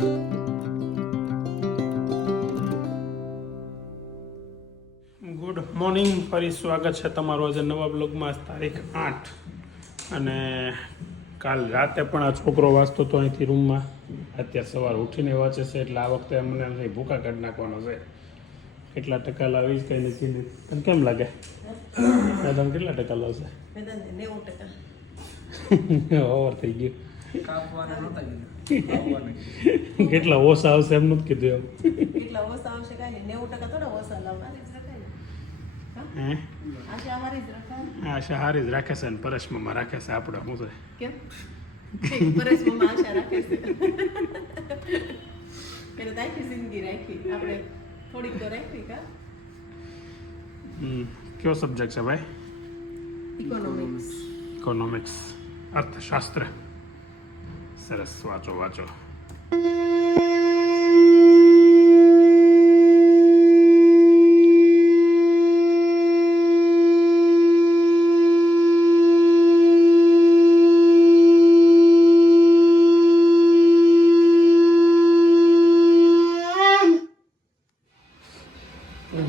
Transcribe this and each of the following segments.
Good morning, ફરી સ્વાગત છે તમારું આજે નવા બ્લોગમાં. તારીખ 8 અને કાલ રાતે પણ આ છોકરો વાંચતો હતો અહીંથી રૂમમાં. અત્યારે સવાર ઉઠીને વાંચે છે, એટલે આ વખતે મને એમ નહીં ભૂકા કાઢી નાખવાનો છે. કેટલા ટકા લાવીશ કંઈ નથી. તને કેમ લાગે મેડમ કેટલા ટકા લાવશે? 90% ઓવર થઈ ગયું. કેટલા ઓછા આવશે એમ નથી કીધું એમ. કેટલા ઓછા આવશે કાંઈ 90% થોડા ઓછા લાવવાના હે આશા હારી જ રાખે છે ને પરેશમાં રાખે છે. આપણે શું છે કેમ પરેશમાં આશા રાખે છે એટલે આખી જિંદગી રાખી આપણે થોડીક તો રાખી કા. કયો સબ્જેક્ટ છે ભાઈ? ઇકોનોમિક્સ અર્થશાસ્ત્ર. સરસ, વાંચો વાંચો.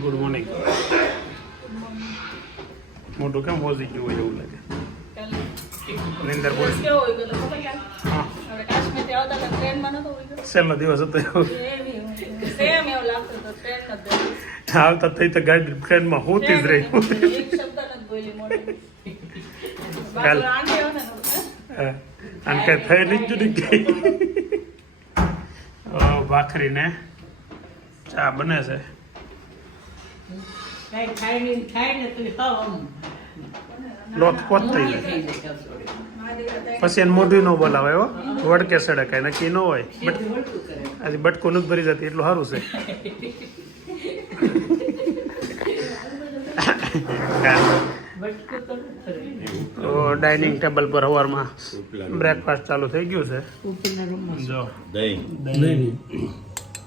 Good morning. મોટું કેમ હોજી ગયું હોય એવું લાગે. નિંદર બોલ. હા, છેલ્લો દિવસ હતો એવું. આવતા થઈ તો ગાડી ટ્રેનમાં હોતી જ રહી. અને કઈ થઈ નહીં જુદી ગઈ. ભાખરી ને ચા બને છે. લોટ પોત થઈ જાય પછી એને મોઢું ન બોલાવે હો. વડકે સડે કઈ નક્કી ન હોય. આજે બટકું નથી ભરી જતી એટલું સારું છે. તો ડાઇનિંગ ટેબલ પર સવારમાં બ્રેકફાસ્ટ ચાલુ થઈ ગયું છે. જો દહીં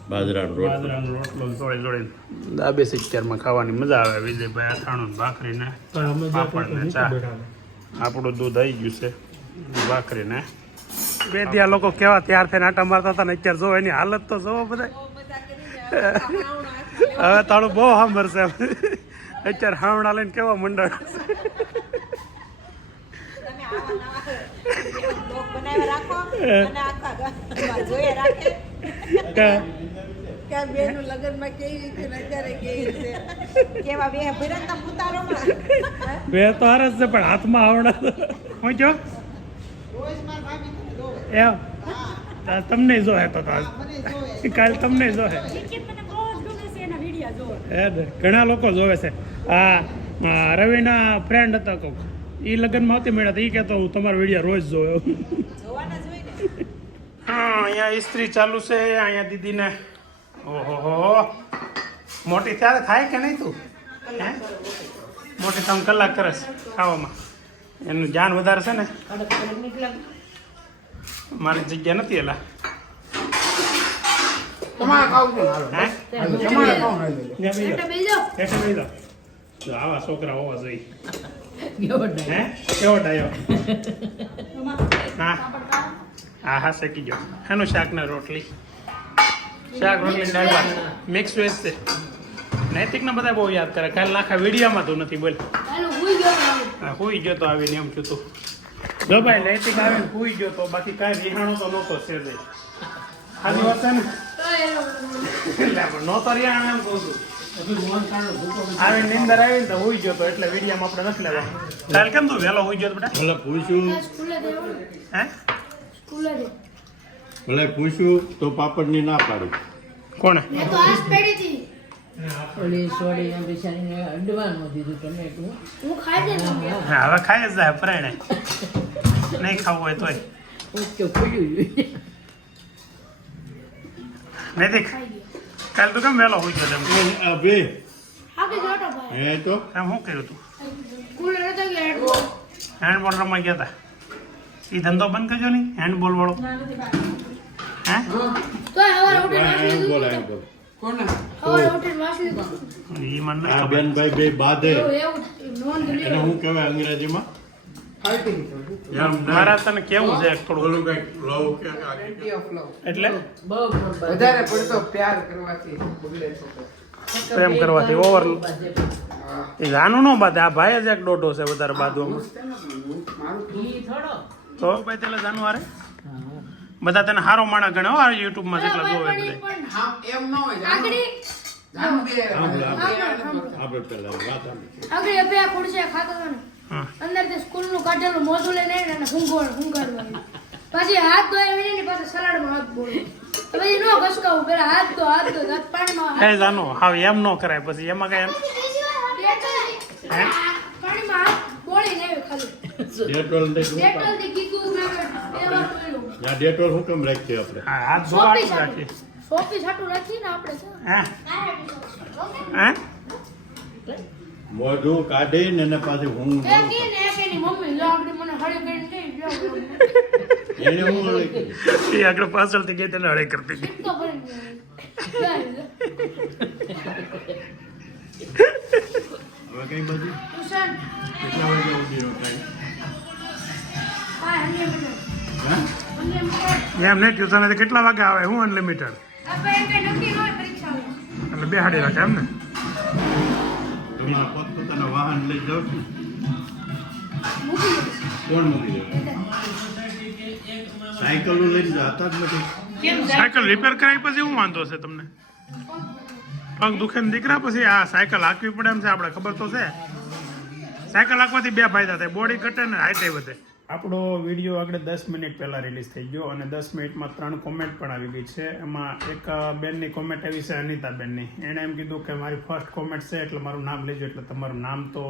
બાજરાનો રોટલો જોડીને દાબે સિક્કરમાં ખાવાની મજા આવે. વિજયભાઈ અથાણું ભાખરી ને પાપડ ને ચા. આપણું દૂધ આવી ગયું છે. ભાખરી ને બે ત્યાં લોકો કેવા ત્યાર થઈને આટા મારતા હતા ને અત્યારે જોવો એની હાલત તો જોવો બધા. હવે તારું બહુ સાંભળશે અત્યારે હાવણા લઈને કેવા મંડળ. બે તો હરસ છે પણ હાથમાં આવડા. હું જો એમ તમને જો હે તો કાલ તમને જો હે. ઘણા લોકો જોવે છે. આ રવિના ફ્રેન્ડ હતા કોક, એ લગ્નમાં આવતી મળ્યા હતા. એ કહેતો હું તમારો વિડીયો રોજ જોયો. હા, અહીંયા ઇસ્ત્રી ચાલુ છે. અહીંયા દીદીને ઓહો મોટી ત્યારે થાય કે નહીં? તું હે મોટી તમે કલાક કરે છે ખાવામાં. એનું જાન વધારે છે ને. મારી જગ્યા નથી એલા. આવા છોકરા હોવા જોઈએ. હે કેવો ડાયો? હા હા હા, શેકી ગયો. એનું શાક ને રોટલી. શાક રોટલી દાળ ભાત મિક્સ વેજ છે. નૈતિકને બધા બહુ યાદ કરે. કાલે આખા વિડીયોમાં તું નથી બોલ. હુઈ ગયો તો આવીને એમ છું તું. જો ભાઈ નૈતિક આવીને હુઈ ગયો તો, બાકી કાંઈ રિહાણો તો નહોતો છે. ખાલી વાત છે ને નહોતો રિહાણો એમ કહું છું. આવીને નીંદર આવીને તો હુઈ ગયો તો એટલે વિડીયોમાં આપણે નથી લેવા. કાલે કેમ તું વહેલો હુઈ ગયો બેટા? ભલે પૂછ્યું હે ભલે પૂછ્યું તો પાપડની ના પાડી. કોણે? હા, હવે ખાઈ જ જાય પ્રેણે. નહીં ખાવું હોય તોય નૈતિક કાલે તું કેમ વહેલો હોય ગયો? હે તો એમ શું કર્યું તું? હેન્ડબોલ રમવા ગયા હતા. એ ધંધો બંધ કરજો નહીં હેન્ડબોલ વાળો. હે બોલ ઈ મને આ બેનભાઈ બે બાધે એને શું કહેવાય અંગ્રેજીમાં? મારા તને કેવું છે થોડું ઓલું કંઈક લવ કે આખી એટલે વધારે પડતો પ્યાર કરવાથી બગડે છોકરો. પ્રેમ કરવાથી ઓવર એ જાનું ન બાદ આ ભાઈ જ એક દોઢો છે વધારે બાદવામાં તો ભાઈ તેલા જાનું હારે બધા તને હારો માણા ગણે હો યુટ્યુબ માં જેટલા જોવે બધા હા, એમ ન હોય જાનું બે આપણે પેલા વાત આવી આગળ અભ્યા ખુરશી ખાતો હતો ને હા અંદર તે સ્કૂલ નું કાઢેલું મોઢું લઈને આવીને એને હુંગાડવાનું પછી હાથ ધોયા વિના ની પાસે સલાડ માં હાથ બોલો પછી નો ઘસકાવું પેલા હાથ ધો પાણીમાં કઈ જાનો હાવ એમ ન કરાય પછી એમાં કઈ એમ પાણીમાં હાથ બોળીને આવ્યો ખાલી ડેટોલ ને શું ડેટોલ થી કીધું મેં બે વાર બોલ્યું આ ડેટોલ હું કેમ રાખીએ આપણે હાથ ધોવા રાખી સોપી છાટું રાખી ને આપણે છે હે હે મોઢું કાઢીને એને પાછી હું એ કે ને કે ની મમ્મી લાગડી મને હળી કરીને દે એને હું લઈ ગઈ. એ આગળ પાછળથી ગઈ તેને હળે કરતી હતી તો ભરી હવે કઈ બાજુ ટ્યુશન કેટલા વાગે ઉઠી રોકાય હા હන්නේ મને હા હන්නේ મને એમ નહીં ટ્યુશન કેટલા વાગે આવે હું અનલિમિટેડ આપણે એમ કઈ નક્કી ન હોય પરીક્ષા આવે એટલે બેહાડી રાખે એમ ને તમારા પોતપોતાના વાહન લઈ જાવ છું મૂકી દે કોણ મૂકી દે સાયકલ લઈને જતા જ નથી સાયકલ રિપેર કરાવી પછી શું વાંધો છે તમને પગ દુખે ને દીકરા પછી આ સાયકલ હાંકવી પડે એમ છે આપણે ખબર તો છે સાયકલ હાંકવાથી બે ફાયદા થાય બોડી ઘટે ને હાઈટ વધે આપણો વિડીયો આગળ 10 મિનિટ પહેલા રિલીઝ થઈ ગયો અને 10 મિનિટમાં 3 કોમેન્ટ પણ આવી ગઈ છે. એમાં એક બેનની કોમેન્ટ આવી છે અનિતાબેનની. એણે એમ કીધું કે મારી ફર્સ્ટ કોમેન્ટ છે એટલે મારું નામ લેજો, એટલે તમારું નામ તો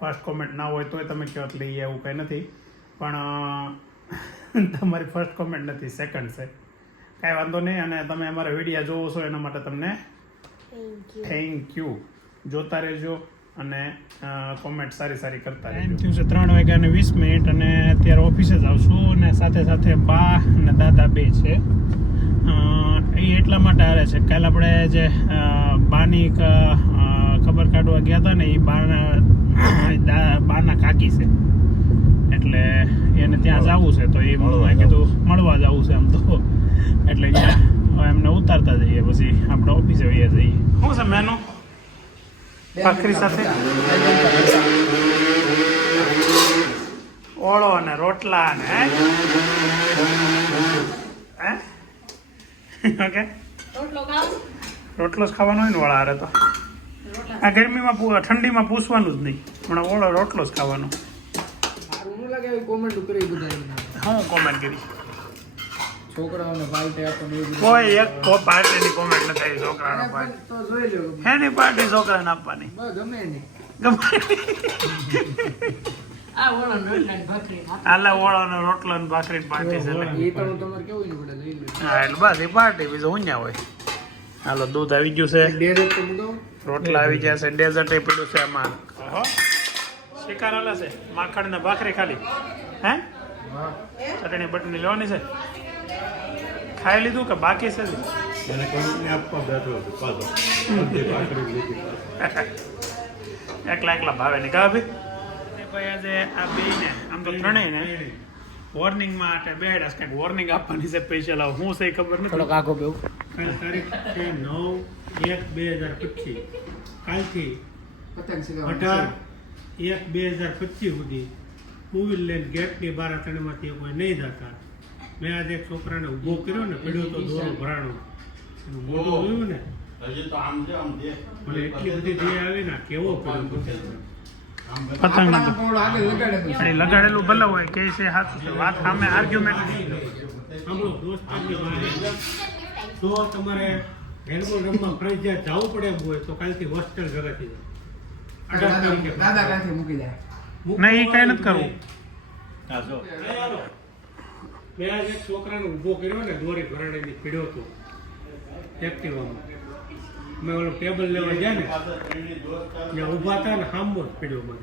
ફર્સ્ટ કોમેન્ટ ના હોય તોય તમે કહો લઈએ એવું કંઈ નથી, પણ તમારી ફર્સ્ટ કોમેન્ટ નથી, સેકન્ડ છે. કાંઈ વાંધો નહીં, અને તમે અમારા વિડીયો જોવો છો એના માટે તમને થેન્ક યુ. જોતા રહેજો અને કોમેન્ટ સારી સારી કરતા રહેજો. થયું છે 3:20 અને અત્યારે ઓફિસે જ આવશું, અને સાથે સાથે બા અને દાદા બે છે. એ એટલા માટે હારે છે, કાલે આપણે જે બાની ખબર કાઢવા ગયા હતા ને, એ બાના કાકી છે, એટલે એને ત્યાં જવું છે, તો એ કીધું મળવા જવું છે આમ તો, એટલે એમને ઉતારતા જઈએ, પછી આપણે ઓફિસે વહીએ જઈએ. શું છે મેનુ ભાખરી સાથે ઓળો અને રોટલા ને ઓકે, રોટલો જ ખાવાનો હોય ને ઓળા હારે તો. આ ગરમીમાં ઠંડીમાં પૂછવાનું જ નહીં, હમણાં ઓળો રોટલો જ ખાવાનો. સારું ન લાગે એવી કોમેન્ટ કરી બધા હું કોમેન્ટ કરી? છોકરાઓને પાર્ટી આપવાની એવી કોઈ એક પાર્ટીની કોમેન્ટ નથી આવી છોકરાનો પાર્ટી. તો જોઈ લો એની પાર્ટી છોકરાને આપવાની ગમે નહીં. આલા ઓળો ને રોટલો ને ભાખરી પાર્ટી છે એટલે. એ તો તમારે કેવું નહીં પડે જોઈ લો. હા એટલે બસ એ પાર્ટી, બીજું ઊંઝા હોય. હાલો દૂધ આવી ગયું છે, ડેરેક તો મૂકો. રોટલા આવી ગયા છે, ડેઝર્ટ એ પડ્યું છે આમાં. ઓહો, શિકાર આલે છે, માખણ ને ભાખરી ખાલી. હે હા ચટણી બટણી લેવાની છે? ખાઈ લીધું કે બાકી છે? એને કંપની આપવા બેઠો છે પાછો બધી ભાખરી લીધી. એકલા એકલા ભાવે નહીં કા ભાઈ? ભાઈ આજે આ બે ને આમ તો ત્રણેય ને વોર્નિંગમાં માટે બેઠા છે, કંઈક વોર્નિંગ આપવાની છે સ્પેશિયલ. હવે હું છે એ ખબર નથી. થોડોક આખો બેવું. કાલ તારીખ છે 9/1/2025, કાલથી પતંગ સિલાવા 18/1/2025 સુધી ટુ વ્હીલ લઈને ગેટની બહાર ત્રણમાંથી કોઈ નહીં જતા. મેં આજે એક છોકરાને ઊભો કર્યો ને, પડ્યો તો દોરો ભરાણો, એનું મોઢું જોયું ને, હજી તો આમ છે આમ દે મને એટલી બધી દે આવી ને, કેવો પડ્યો તો. પતંગ આગળ લગાડે તો લગાડેલું ભલે હોય કે છે સાચું છે, વાત સામે આર્ગ્યુમેન્ટ સાંભળો. દોસ્તારની વાત જો તમારે હેન્ડબોલ રમવા ફરજિયાત જવું પડે એમ હોય તો કાલથી હોસ્ટેલ ભેગાથી દાદા કાંઠે મૂકી જાય. નહીં, એ કઈ નથી કરવું. હા જો મેં આજે એક છોકરાને ઊભો કર્યો ને, દોરી ભરાડીને પીડ્યો હતો એક્ટિવામાં. મેં ઓલું ટેબલ લેવા ગયા ને, ત્યાં ઊભા હતા ને, સામો જ પીડ્યો મને.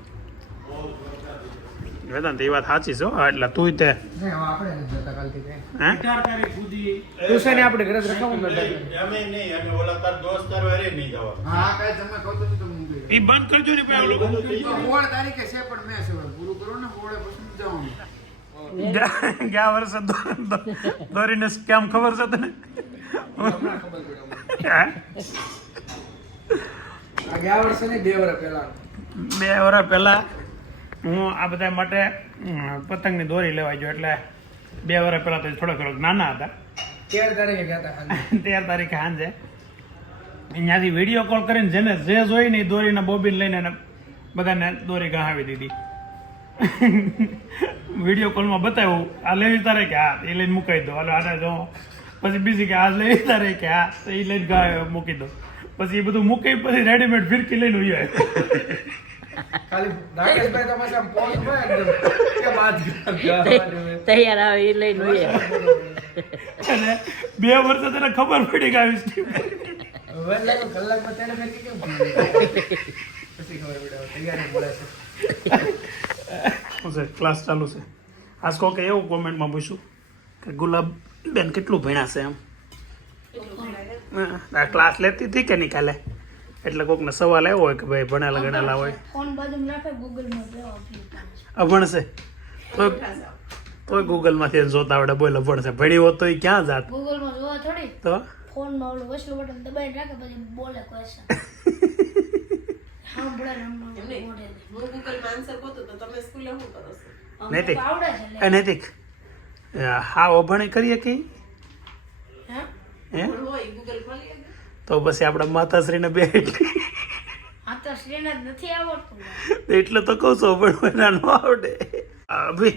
વેદાંત એ વાત સાચી છે, એટલે તું તે નહીં, હવે આપણે નથી જતા કાલથી કઈ. 18 તારીખ સુધી ટ્યુશન આપણે ઘરે જ રખાવું ને એમે નહીં, અને ઓલા તાર દોસ્તાર વારે નહીં જવાનું. હા કાંઈ તમે કહો તો તમે મૂકી એ બંધ કરજો ને, પછી ઓલું 16 તારીખે છે પણ મેં છે પૂરું કરો ને 16 પછી ગયા વર્ષે દોરીને કેમ ખબર છે તને હમણાં ખબર પડે અમને. હે? આ ગયા વર્ષે નહીં 2 વર્ષ પહેલા 2 વર્ષ પહેલા હું આ બધા માટે પતંગની દોરી લેવા ગયો એટલે 2 વર્ષ પહેલા તો થોડોક નાના હતા 13 તારીખે ગયા હતા ખાલી. 13 તારીખે સાંજે અહીંયાથી વિડીયો કોલ કરીને જેને જે જોઈ ને એ દોરીના બોબીન લઈને એને બધાને દોરી ગહાવી દીધી વિડીયો કોલમાં બતાવ્યું આ લેવી તારે કે હા એ લઈને મુકાઈ દો હાલો આને જો પછી બીજી કે આ લેવી તારે કે હા તો એ લઈને મૂકી દો પછી એ બધું મૂકી પછી રેડીમેડ ફિરકી લઈને ઉઈ આવ્યો ખાલી રાકેશભાઈ તો પછી આમ પોઝ માં એકદમ કે બાદ ગયા તૈયાર આવે એ લઈને હોય અને 2 વર્ષે તને ખબર પડી કે આવી વહેલા તો કલાકમાં તેને ફેરકી કેમ પછી ખબર પડે તૈયારી મળે છે શું છે ક્લાસ ચાલુ છે આજ કોકે એવું કોમેન્ટમાં પૂછ્યું કે ગુલાબ બેન કેટલું ભણ્યા છે એમ આ ક્લાસ લેતી હતી કે નહીં કાલે એટલે કોકને સવાલ આવ્યો હોય કે ભાઈ ભણેલા ગણેલા હોય ફોન બાજુમાં રાખે ગૂગલમાં બેહો અભણશે તોય ગૂગલમાંથી જોતા આવડે બોલ અભણશે ભણી હોત તો એ ક્યાં જાત ગૂગલમાં જોવા થોડી તો ફોનમાં ઓલું વસલું બટન દબાઈને રાખે પછી બોલે ક્વેશ્ચન સાંભળે ને એમ નહીં. બોલે હું ગૂગલમાં આન્સર ગોતું તો તમે સ્કૂલે શું કરો છો? નૈતિક આવડે છે લે. નૈતિક હા અભણી કરીએ કે હે હે પણ હોય ગૂગલ ખોલી દે. તો પછી આપણા માતાશ્રીને બે આ તો શ્રીનાથ નથી આવડતું એટલે તો કહું છું અભણવાના ન આવડે અભી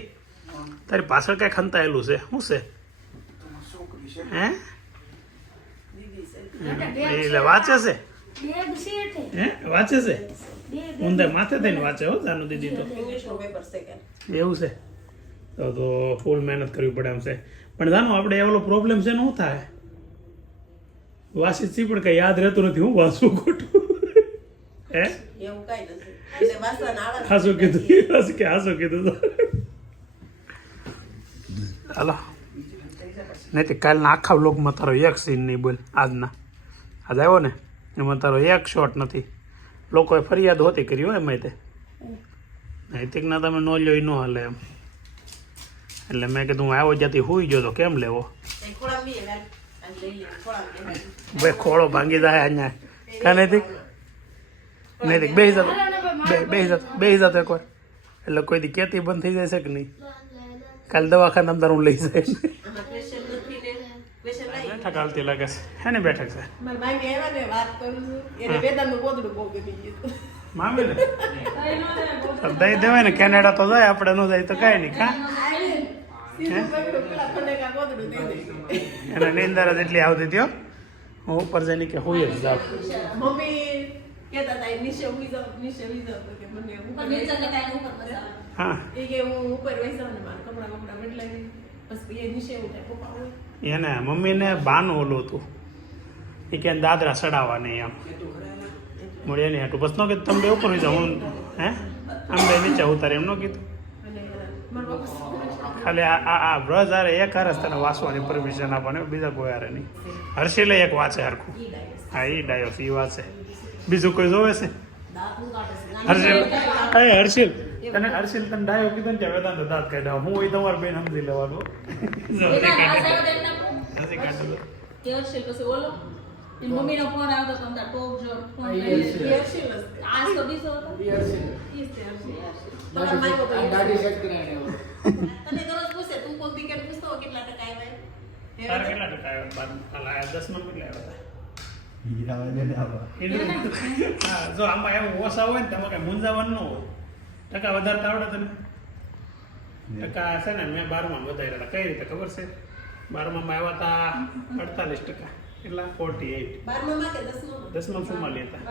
તારી પાછળ કઈ ખંતાયેલું છે શું છે હે એટલે વાંચે છે બેગ સીટ હે વાંચે છે બેગ ઊંધે માથે થઈને વાંચે હો જાનું દીદી તો ઇંગ્લિશનું પેપર સેકન્ડ. એવું છે તો ફૂલ મહેનત કરવી પડે એમ છે પણ જાણો આપણે એવો પ્રોબ્લેમ છે ને શું થાય વાંચી પણ કઈ યાદ રહેતું નથી હું વાંચવું ખોટું હે એવું કાંઈ નથી. એટલે વાંચવાના આળસ હાસું કીધું હાસું કીધું તો હાલો નહીં તો કાલના આખા વ્લોગમાં તારો એક સીન નહીં બોલ આજના આજ આવ્યો ને એમાં તારો એક શોટ નથી લોકોએ ફરિયાદ હોતી કરી હોય એમાં તે નૈતિકના તમે ન લ્યો એ ન હાલે એમ એટલે મેં કીધું હું આવ્યો જ્યાંથી હુઈ ગયો તો કેમ લેવો એ ખોળામાં બી એને આજ લઈ લે ખોળામાં બેહાડી. ભાઈ ખોળો ભાંગી જાય અહીંયા કા નૈતિક નૈતિક બેસી જતો બેસી જતો એકવાર એટલે કોઈ દી કેતી બંધ થઈ જાય છે કે નહીં કાલે દવાખાના અંદર હું લઈ જાય આમાં question નથી ને question નહીં. બેઠક હાલતી લાગે છે હે ને બેઠક છે મારા ભાઈ આવ્યા ને વાત કરું છું એને વેદાંતનું ગોદડું બહુ ગમી ગયું. મામી ને દઈ દેવાય ને કેનેડા તો જાય આપણે ન જાય તો કાંઈ નહીં કા સીધું પકડું પેલા ખંડેકા ગોદડું દઈ દે. એને નીંદર જ એટલી આવતી હતી હો. હું ઉપર જઈને કે હુઈ જ જાઉં મમ્મી કહેતા હતા "એ નીચે હુઈ જાઓ તો કે મને ઉપર હા એ કે હું ઉપર વહી જાઉં ને મારા કપડાં બદલાવી પછી એ નીચે ઉઠે પપ્પા હોય એને મમ્મીને બાનું ઓલું હતું એ કે દાદરા ચડાવવા નહીં એમ મળે નહીં હાટું બસ ન કીધું તમે બે ઉપર જાઓ હું હે આમ બે નીચે ઉતારે એમ ન કીધું અને મારા પપ્પા ખાલી આ બ્રજ હારે એક હારે તને વાંચવાની પરમિશન આપવાની બીજા કોઈ હારે નહીં હર્ષિલે એક વાંચે હરખું હા એ ડાયો એ વાંચે બીજું કોઈ જોવે છે હર્ષિલ હર્ષિલ તને ડાયો કીધો ને ત્યાં વેદાંત દાંત કાઢ્યા હું એ તમારે બેન સમજી લેવાનું હજી કાઢી દો પછી ઓલો મમ્મીનો ફોન આવતો તો અમને ટોપ જો ફોન એ લઈ છે. આજ તો બીસો હતો તમારા માય બાપ આ દાઢી સેટ કરાવીને આવ્યો. તને દરરોજ પૂછે તું કોઈ વીકેન્ડ પૂછતો હોય કેટલા ટકા આવ્યા તારે કેટલા ટકા આવ્યા કાલ આયા 10 માં કેટલા આવ્યા હા જો આમાં એવું ઓછા હોય ને તેમાં કઈ મૂંઝાવાનું ન હોય ટકા વધારતા આવડે તને ટકા છે ને મેં 12માં વધાર્યા હતા કઈ રીતે ખબર છે 12માં આવ્યા હતા 48%. કેટલા 48. 12માં કે 10માં 10માં 44 હતા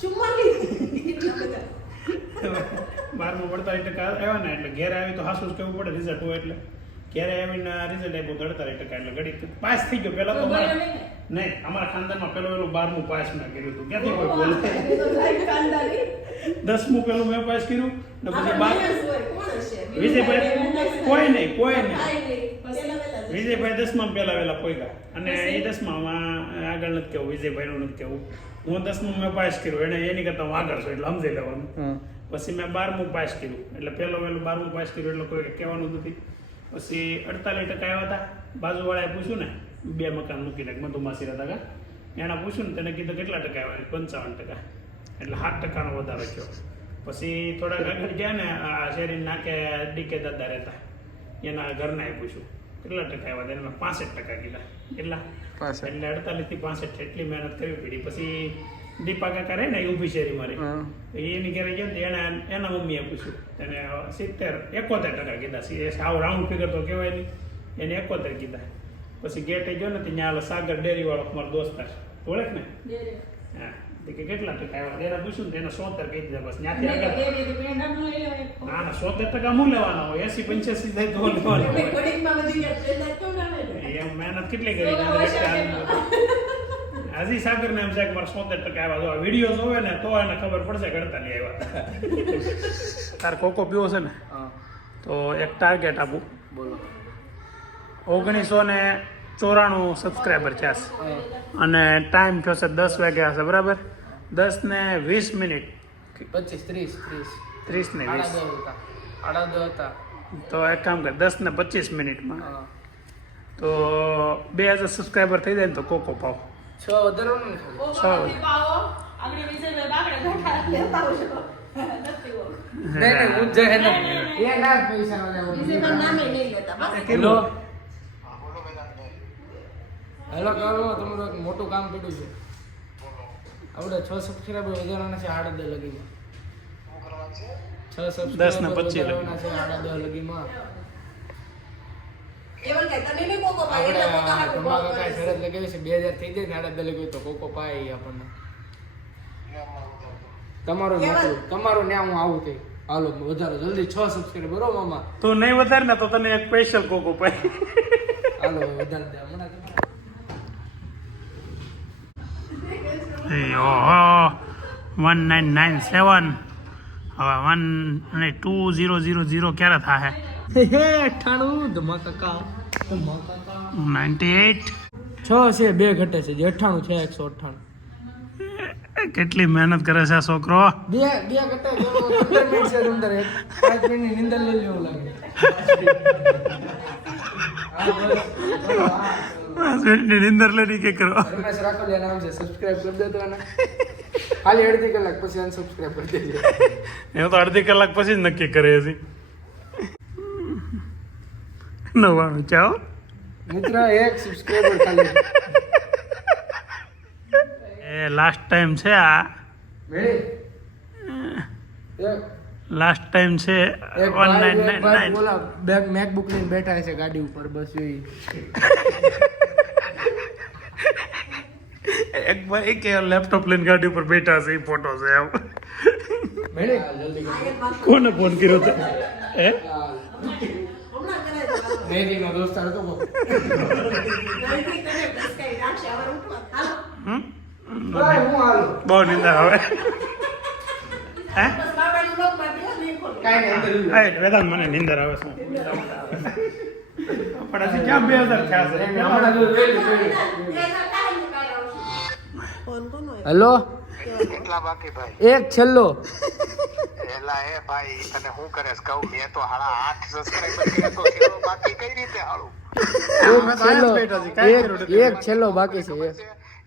શું માલી કેટલા બધા 12માં 48% આવ્યા ને એટલે ઘેરે આવી તો હાસું જ કહેવું પડે રિઝલ્ટ હોય એટલે ઘેરે આવીને રિઝલ્ટ આપ્યું 48%. એટલે ઘડી પાસ થઈ ગયો પેલા તો નહીં અમારા ખાનદાનમાં પેલું 12મું પાસ મેં કર્યું હતું ક્યાંથી કોઈ બોલે એ તો લાઈફ કાંદારી 10મું પેલું મેં પાસ કર્યું ને પછી માણસ હોય કોણ હશે વિજયભાઈ કોઈ નહીં કાંઈ નહીં પેલા વેલા જ. વિજયભાઈ 10માં પહેલા વહેલા પોઈગા અને એ 10માં આગળ નથી કેવું વિજયભાઈનું નથી કેવું હું 10માં મેં પાસ કર્યું એને એની કરતા હું આગળ છું એટલે સમજી લેવાનું પછી મેં 12મું પાસ કર્યું, એટલે પહેલું 12મું પાસ કર્યું એટલે કોઈ કહેવાનું નથી. પછી 48% આવ્યા હતા. બાજુવાળાએ પૂછ્યું ને, 2 મકાન મૂકીને મધુમાસી હતા કા, એણે પૂછ્યું ને, તેને કીધું કેટલા ટકા આવ્યા? 55%, એટલે 7%નો વધારો થયો. પછી થોડાક આગળ ગયા ને, આ શેરી નાકે ડીકે દાદા રહેતા, એના ઘરનાએ પૂછ્યું કેટલા ટકા આવ્યા? એને 65% કીધા. કેટલા? એટલે 48 થી 65 એટલી મહેનત કરવી પડી. પછી દીપા કાકા રહે ને એ ઊભી શેરી મારી, એની ઘરે ગયો ને એને એના મમ્મીએ પૂછ્યું, એને 71% કીધા. સાવ રાઉન્ડ ફિગર તો કહેવાય નહીં, એને 71 કીધા. પછી ગેટે ગયો ને ત્યાં સાગર ડેરી વાળો મારો દોસ્તાર ઓળખ ને, હા, કે કેટલા ટકા આવ્યા? એને પૂછ્યું ને એને 70 કહી દીધા. બસ ત્યાંથી આગળ ના 70% હું લેવાના હોય, 80-85 થાય તો લેવાના એમ મહેનત કેટલી કરી. હજી સાગર ને એમ છે કે મારે 70% આવ્યા. જો વિડીયો જોવે ને તો એને ખબર પડશે ગણતા નહીં આવ્યા. તાર કોકો પીવો છે ને, તો એક ટાર્ગેટ આપું. બોલો. 1994 સબસ્ક્રાઈબર છે અને ટાઈમ થયો છે 10 વાગ્યા હશે, બરાબર? 10 ને 20 મિનિટ 25, 30 ને 20 આડા હતા. તો એક કામ કર, 10 ને 25 મિનિટમાં તો 2000 સબસ્ક્રાઈબર થઈ જાય ને તો કોકો પાવ 6 વધારવાનું ને ખાલી. નહીં હું જ હે ને એ ના પૈસા વાળા હેલો હેલો કરો. તમારું એક મોટું કામ પડ્યું છે. આપણે 6 સબસ્ક્રાઈબર વધારવાના છે 8-10 લગીમાં. 6 સબસ્ક્રાઈબર વધારવાના છે 8-10 લગીમાં. આપણે તમારા કાંઈ શરત લગાવી છે 2000 થઈ જાય ને 8-10 લગાવી તો કોકો પાય આપણને. તમારું ને હું આવું થઈ. હાલો વધારો જલ્દી 6 સબસ્ક્રાઈબર બરો મામા. તું નહીં વધારે ને તો તને એક સ્પેશિયલ કોકો પાય. હાલો વધારે દે હમણાં. ઓહો 1997 હવે 2000 ક્યારે થાય? 98 ધમાકા 98 6 છે 2 ઘટે છે જે 98 છે 198. કેટલી મહેનત કરે છે આ છોકરો. બે ઘટે 15 મિનિટ છે અંદર 5 મિનિટની નિંદર લઈ લેવું લાગે. નિંદર લેની કે કરો. રમેશ રાખોલિયા નામ છે, સબસ્ક્રાઇબ કરી દેતો અને ખાલી અડધી કલાક પછી અનસબસ્ક્રાઇબ કરી દેજો. એ તો અડધી કલાક પછી જ નક્કી કરે છે. 99 ચાઓ મિત્ર એક સબસ્ક્રાઇબર ખાલી. એ લાસ્ટ ટાઈમ છે આ, મેળી એક લાસ્ટ ટાઈમ છે એક ભાઈ 1999. બોલા બેગ મેકબુક લઈને બેઠા છે ગાડી ઉપર બસ જોઈ. એક ભાઈ કે લેપટોપ લઈને ગાડી ઉપર બેઠા છે, એ ફોટો છે એમ. મેળી જલ્દી કરી. કોને ફોન કર્યો તો? હે મેરીનો દોસ્તાર હતો બહુ. ભાઈ હું હાલો બહુ નિંદર આવે. હે કાઈ નહીં અંદર વેદાંત મને નિંદર આવે છે. પણ હજી ક્યાં 2000 થયા છે? હમણાં જો જોઈ હેલો કેટલા બાકી ભાઈ? એક છેલ્લો એલા એ ભાઈ તને હું કરેસ કહું, મેં તો હાડા 8 સબસ્ક્રાઇબર કર્યા તો છેલ્લો બાકી કઈ રીતે હાલું? એક છેલ્લો બાકી છે.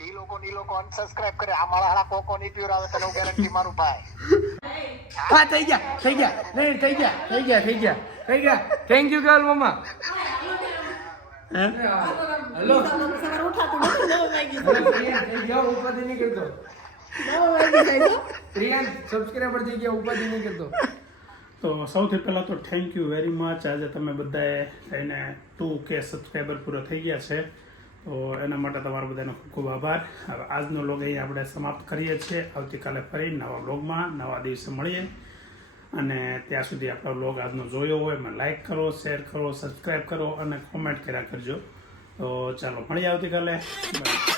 ઈ લોકો અનસબસ્ક્રાઇબ કરે, આ મારા હાડા કોકો ની પ્યોર આવે તને હું ગેરંટી મારું ભાઈ. હા થઈ ગયા નહીં થઈ ગયા thank you girl mamma. Hello થઈ ગયા ઉપાધિ નહીં કરતો. પ્રિયાંક સબસ્ક્રાઇબર થઈ ગયા ઉપાધિ નહીં કરતો. તો સૌથી પહેલાં તો થેન્ક યુ વેરી મચ. આજે તમે બધાએ થઈને 2K સબસ્ક્રાઈબર પૂરો થઈ ગયા છે, તો એના માટે તમારો બધાનો ખૂબ ખૂબ આભાર. હવે આજનો વ્લોગ અહીં આપણે સમાપ્ત કરીએ છીએ. આવતીકાલે ફરી નવા વ્લોગમાં નવા દિવસે મળીએ, અને ત્યાં સુધી આપણો વ્લોગ આજનો જોયો હોય એમાં લાઇક કરો, શેર કરો, સબસ્ક્રાઈબ કરો અને કોમેન્ટ કર્યા કરજો. તો ચાલો મળીએ આવતીકાલે. બાય.